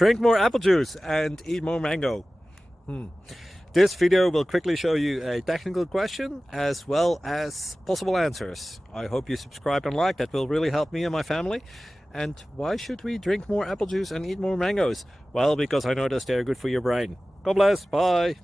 Drink more apple juice and eat more mango. This video will quickly show you a technical question as well as possible answers. I hope you subscribe and like, that will really help me and my family. And why should we drink more apple juice and eat more mangoes? Well, because I noticed they're good for your brain. God bless, bye!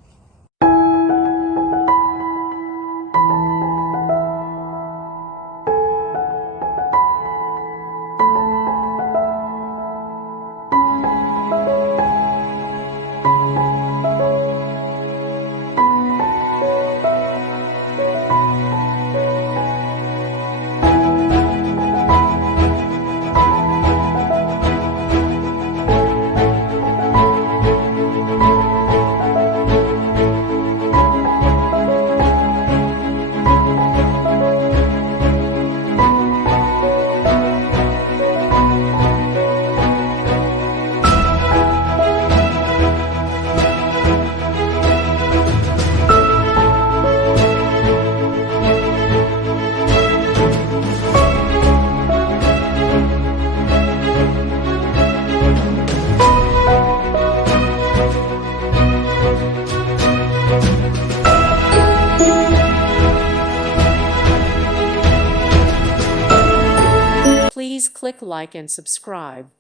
Please click like and subscribe.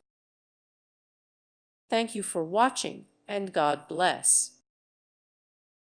Thank you for watching, and God bless.